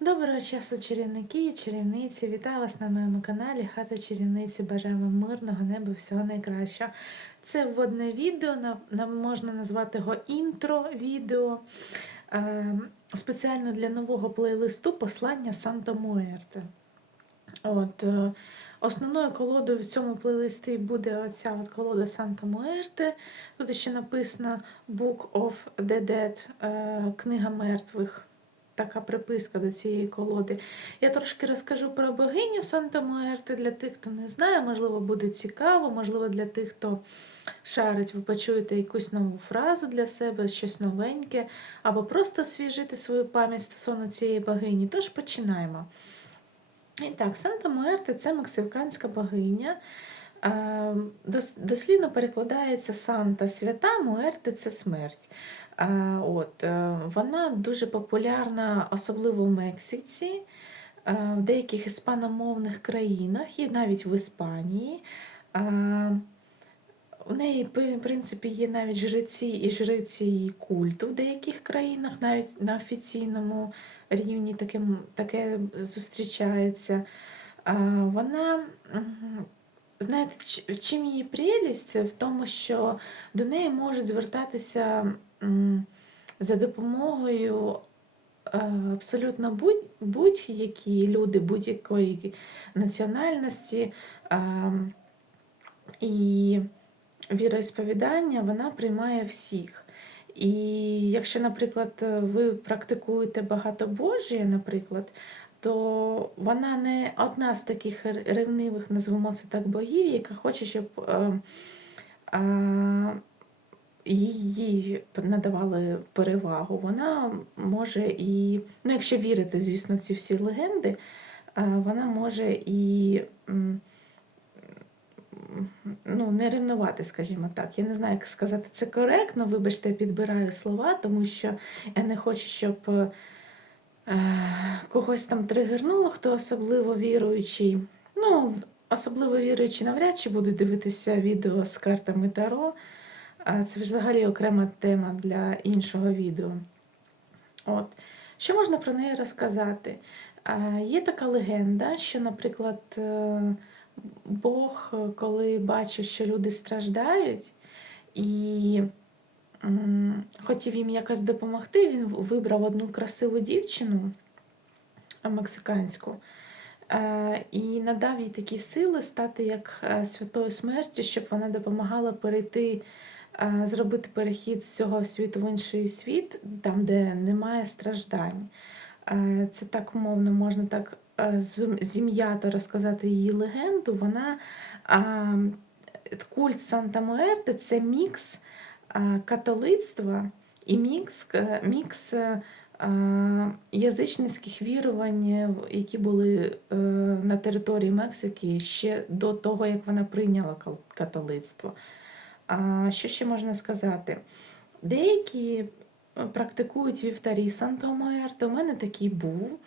Доброго часу, чарівники і чарівниці. Вітаю вас на моєму каналі Хата чарівниці. Бажаю вам мирного неба, всього найкращого. Це вводне відео, нам можна назвати його інтро відео. Е, спеціально для нового плейлисту Послання Санта Муерте. От, е, основною колодою в цьому плейлисті буде оця от колода Санта Муерте. Тут ще написано Book of the Dead, е, Книга мертвих. Така приписка до цієї колоди. Я трошки розкажу про богиню Санта Муерте для тих, хто не знає, можливо, буде цікаво, можливо, для тих, хто шарить, ви почуєте якусь нову фразу для себе, щось новеньке, або просто освіжити свою пам'ять стосовно цієї богині. Тож починаємо. І так, Санта Муерте це мексиканська богиня. Е, Дослівно перекладається Санта свята, Муерте це смерть. Е, От, е, вона дуже популярна, особливо в Мексиці, в деяких іспаномовних країнах, і навіть в Іспанії. У неї, в принципі, є навіть жреці і жриці її культу в деяких країнах, навіть на офіційному рівні таке, таке зустрічається. Вона, знаєте, чим її прелість? В тому, що до неї можуть звертатися за допомогою е, абсолютно будь- будь-які люди будь-якої національності. І віроісповідання вона приймає всіх. І якщо, наприклад, ви практикуєте багатобожжя, наприклад, то вона не одна з таких ревнивих, назвемо це так, богів, яка хоче, щоб е, е, їй надавали перевагу. Вона може і, ну, якщо вірити, звісно, ці всі легенди, е, вона може і. ну, не ревнувати, скажімо так. Я не знаю, як сказати це коректно. Вибачте, я підбираю слова, тому що я не хочу, щоб когось там тригернуло, хто особливо віруючий. Ну, особливо віруючі навряд чи будуть дивитися відео з картами Таро. Це взагалі окрема тема для іншого відео. От. Що можна про неї розказати? Е, Є така легенда, що, наприклад, е, Бог, е, коли бачив, що люди страждають, і хотів їм якось допомогти, він вибрав одну красиву дівчину е, мексиканську. е, І надав їй такі сили стати як е, святою смертю, щоб вона допомагала перейти, зробити перехід з цього світу в інший світ, там, де немає страждань. Це так умовно можна так зім'ято розказати її легенду. Вона культ Санта Муерте це мікс католицтва і мікс, е, мікс е, язичницьких вірувань, е, які були на території Мексики ще до того, як вона прийняла католицтво. Що ще можна сказати? Деякі практикують вівтарі Санта Муерте. У мене такий був.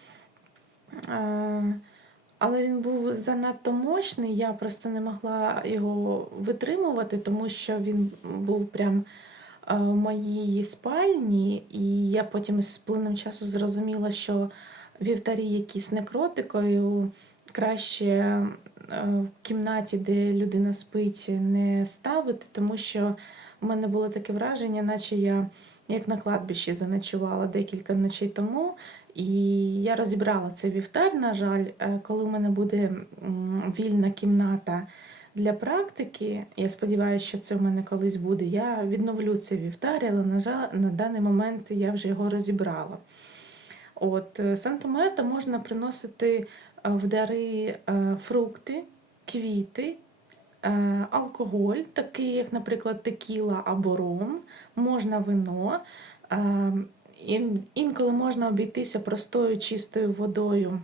Але він був занадто мощний, я просто не могла його витримувати, тому що він був прям е, в моїй спальні, і я потім з плином часу зрозуміла, що вівтарі, які з некротикою, краще е, в кімнаті, де людина спить, не ставити, тому що в мене було таке враження, наче я як на кладбищі заночувала декілька ночей тому. І я розібрала цей вівтар, на жаль, Е, коли в мене буде вільна кімната для практики, я сподіваюся, що це в мене колись буде. Я відновлю цей вівтар, але на жаль, на даний момент я вже його розібрала. От Санта Мерта можна приносити е, в дари е, фрукти, квіти, е, алкоголь, такий, як, наприклад, текіла або ром, можна вино. Ін- Інколи можна обійтися простою чистою водою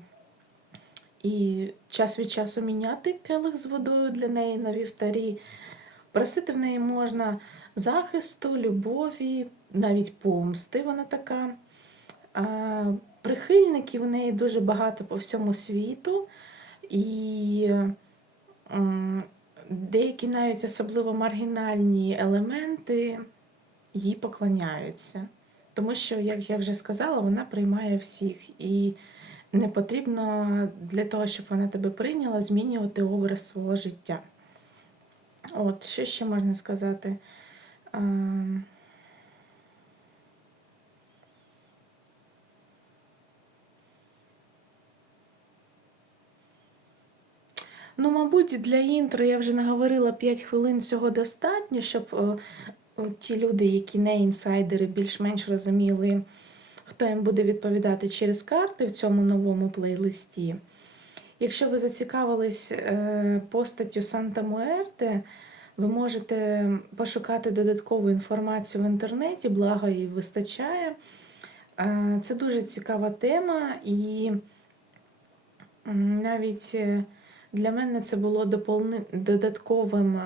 і час від часу міняти келих з водою для неї на вівтарі. Просити в неї можна захисту, любові, навіть помсти. Вона така. Прихильників у неї дуже багато по всьому світу, і деякі навіть особливо маргінальні елементи їй поклоняються. Тому що, як я вже сказала, вона приймає всіх. І не потрібно для того, щоб вона тебе прийняла, змінювати образ свого життя. От, що ще можна сказати? Ну, мабуть, для інтро я вже наговорила 5 хвилин цього достатньо, щоб е, ті люди, які не інсайдери, більш-менш розуміли, хто їм буде відповідати через карти в цьому новому плейлисті. Якщо ви зацікавились е, постаттю Санта Муерте, ви можете пошукати додаткову інформацію в інтернеті, благо її вистачає. Е, Це дуже цікава тема, і навіть е, для мене це було додатковим.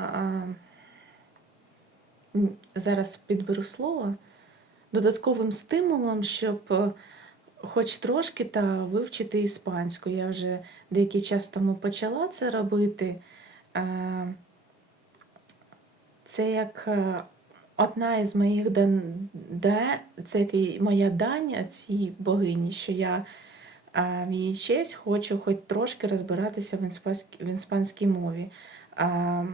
Зараз підберу слово, додатковим стимулом, щоб е, хоч трошки та вивчити іспанську. Я вже деякий час тому почала це робити. Е, Це як е, одна із моїх дан... да... це як моя дань цій богині, що я в її честь хочу хоч трошки розбиратися в іспанській, мові. Е,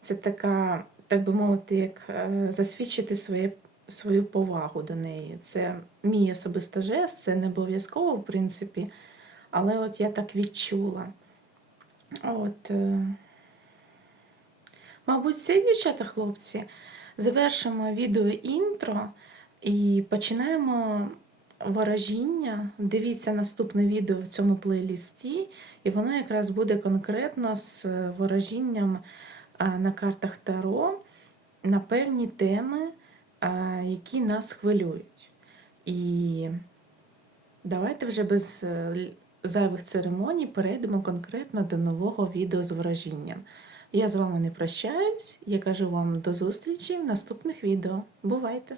Це така, так би мовити, як е, засвідчити своє свою повагу до неї. Це мій особистий жест, це не обов'язково, в принципі, але от я так відчула. От, е, мабуть, це, дівчата, хлопці, завершимо відео інтро і починаємо ворожіння. Дивіться наступне відео в цьому плейлісті, і воно якраз буде конкретно з ворожінням на картах Таро на певні теми, які нас хвилюють. І давайте вже без е, зайвих церемоній перейдемо конкретно до нового відео з вражінням. Я з вами не прощаюсь, я кажу вам до зустрічі в наступних відео. Бувайте!